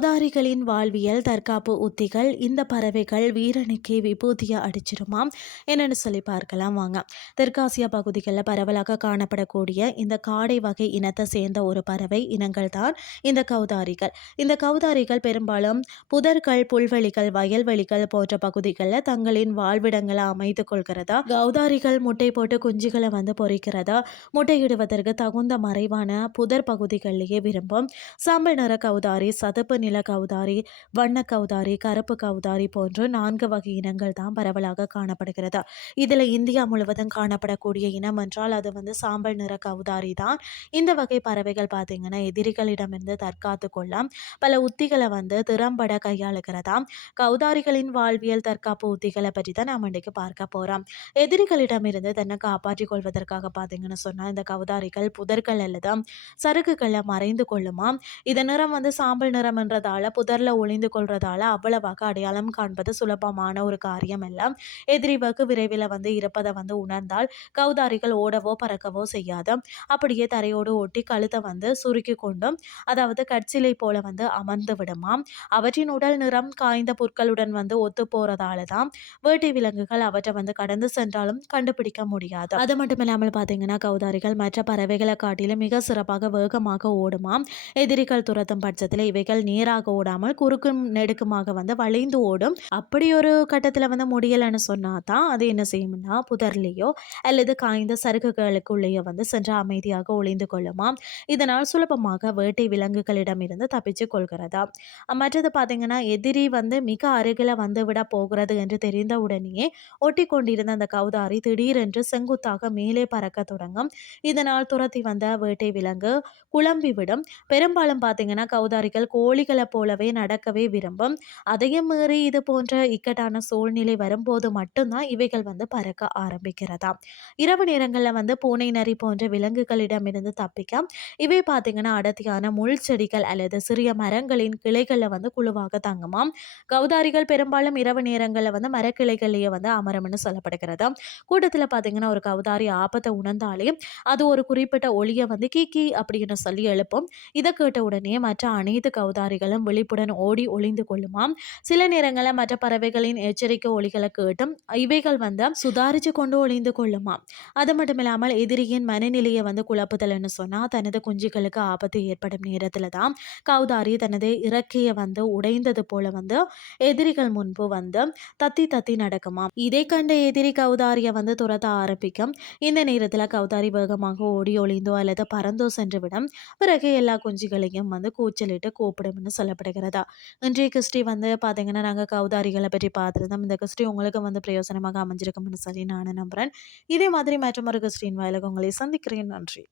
வாழ்வியல் தற்காப்பு உத்திகள் இந்த பறவைகள் வீரனுக்கு விபூதியை அடிச்சிருமாம் என்னன்னு சொல்லி பார்க்கலாம் வாங்க. தெற்காசிய பகுதிகளில் பரவலாக காணப்படக்கூடிய இந்த காடை வகை இனத்தை சேர்ந்த ஒரு பறவை இனங்கள் தான் இந்த கௌதாரிகள். இந்த கௌதாரிகள் பெரும்பாலும் புதர்கள் புல்வெளிகள் வயல்வெளிகள் போன்ற பகுதிகளில் தங்களின் வாழ்விடங்களை அமைத்து கொள்கிறதா? கௌதாரிகள் முட்டை போட்டு குஞ்சுகளை வந்து பொறிக்கிறதா? முட்டையிடுவதற்கு தகுந்த மறைவான புதர் பகுதிகளிலேயே விரும்பும் சாம்பல் நிற கௌதாரி சதுப்பு நில கௌதாரி வண்ண கௌதாரி கருப்பு கௌதாரி போன்ற நான்கு வகை இனங்கள் தான் பரவலாக காணப்படுகிறது. இதில் இந்தியா முழுவதும் காணப்படக்கூடிய இனம் என்றால் அது வந்து சாம்பல் நிற கௌதாரி தான். இந்த வகை பறவைகள் பார்த்தீங்கன்னா எதிரிகளிடமிருந்து தற்காத்து கொள்ள பல உத்திகளை வந்து திறம்பட கையாளுகிறதாம் கௌதாரிகளின் வாழ்வியல் தற்காப்பு உத்திகளை பற்றி தான் நாம் இன்றைக்கு பார்க்க போகிறோம் எதிரிகளிடமிருந்து தன்னை காப்பாற்றிக் கொள்வதற்காக பார்த்தீங்கன்னு சொன்னால் இந்த கௌதாரிகள் புதர்கள் அல்லது சருக்குகளை மறைந்து கொள்ளுமாம் இதன் நிறம் வந்து சாம்பல் நிறம் என்ற என்றதால புதரில் ஒளிந்து கொள்றதால அவ்வளவாக அடையாளம் காண்பது சுலபமான ஒரு காரியம் எல்லாம் எதிரி வெகு விரைவில் வந்து இருப்பதை வந்து உணர்ந்தால் கௌதாரிகள் ஓடவோ பறக்கவோ செய்யாது. அப்படியே தரையோடு ஒட்டி கழுத்தை வந்து சுருக்கி கொண்டும் அதாவது கட்சிலை போல வந்து அமர்ந்து விடுமாம். அவற்றின் உடல் நிறம் காய்ந்த புற்களுடன் வந்து ஒத்து போறதால தான் வேட்டை விலங்குகள் அவற்றை வந்து கடந்து சென்றாலும் கண்டுபிடிக்க முடியாது. அது மட்டும் இல்லாமல் பார்த்தீங்கன்னா கௌதாரிகள் மற்ற பறவைகளை காட்டிலும் மிக சிறப்பாக வேகமாக ஓடுமாம். எதிரிகள் துரத்தும் பட்சத்தில் இவைகள் நேராக ஓடாமல் குறுக்கும் நெடுக்குமாக வந்து வளைந்து ஓடும். அப்படி ஒரு கட்டத்தில் வந்து முடியலைன்னு சொன்னால் தான் அது என்ன செய்யும்னா புதர்லேயோ அல்லது காய்ந்த சருகுகளுக்குள்ளேயோ வந்து சென்று அமைதியாக ஒளிந்து கொள்ளுமா? இதனால் சுலபமாக வேட்டை விலங்குகளிடமிருந்து தப்பிச்சு கொள்கிறதா? மற்றது பார்த்தீங்கன்னா எதிரி வந்து மிக அருகில் வந்து விட போகிறது என்று தெரிந்த உடனேயே ஒட்டி கொண்டிருந்த அந்த கௌதாரி திடீரென்று செங்குத்தாக மேலே பறக்க தொடங்கும். இதனால் துரத்தி வந்த வேட்டை விலங்கு குழம்பிவிடும். பெரும்பாலும் பார்த்தீங்கன்னா கௌதாரிகள் கோழிகள் போலவே நடக்கவே விரும்பும். அதையும் மீறி இது போன்ற இக்கட்டான சூழ்நிலை வரும்போது மட்டும்தான் இவைகள் வந்து பறக்க ஆரம்பிக்கிறதா இரவு நேரங்களில் வந்து பூனை நரி போன்ற விலங்குகளிடமிருந்து தப்பிக்க இவை பார்த்தீங்கன்னா அடர்த்தியான முள் செடிகள் அல்லது சிறிய மரங்களின் கிளைகளில் வந்து குழுவாக தங்குமாம். கௌதாரிகள் பெரும்பாலும் இரவு நேரங்களில் வந்து மரக்கிளைகளையே வந்து அமரம்னு சொல்லப்படுகிறது கூட்டத்தில் பார்த்தீங்கன்னா ஒரு கௌதாரி ஆபத்தை உணர்ந்தாலே அது ஒரு குறிப்பிட்ட ஒளியை வந்து கீ கீ அப்படின்னு சொல்லி எழுப்பும். இதை கேட்ட உடனே மற்ற அனைத்து பறவைகளும் விழிப்புடன் ஓடி ஒளிந்து கொள்ளுமாம். சில நேரங்களில் மற்ற பறவைகளின் எச்சரிக்கை ஒளிகளை கேட்டும் இவைகள் வந்து சுதாரித்து கொண்டு ஒளிந்து கொள்ளுமாம். அது மட்டும் இல்லாமல் எதிரியின் மனநிலையை வந்து குழப்புதல்னு சொன்னால் தனது குஞ்சுகளுக்கு ஆபத்து ஏற்படும் நேரத்தில் தான் கௌதாரி தனது இறக்கையை வந்து உடைந்தது போல வந்து எதிரிகள் முன்பு வந்து தத்தி தத்தி நடக்குமாம். இதை கண்ட எதிரி கௌதாரியை வந்து துரத்த ஆரம்பிக்கும். இந்த நேரத்தில் கௌதாரி வேகமாக ஓடி ஒளிந்தோ அல்லது பறந்தோ சென்றுவிடும் பிறகு எல்லா குஞ்சுகளையும் வந்து கூச்சலிட்டு கூப்பிடும்னு சொல்லப்படுகிறதா. இன்றைய கிறிஸ்டி வந்து பார்த்தீங்கன்னா நாங்கள் கௌதாரிகளை பற்றி பார்த்துருந்தோம். இந்த கிறிஸ்டி உங்களுக்கு வந்து பிரயோசனமாக அமைஞ்சிருக்கும்னு சொல்லி நான் நம்புகிறேன் இதே மாதிரி மற்றும் ஒரு கிறிஸ்டின் வாயிலாக உங்களை சந்திக்கிறேன். நன்றி.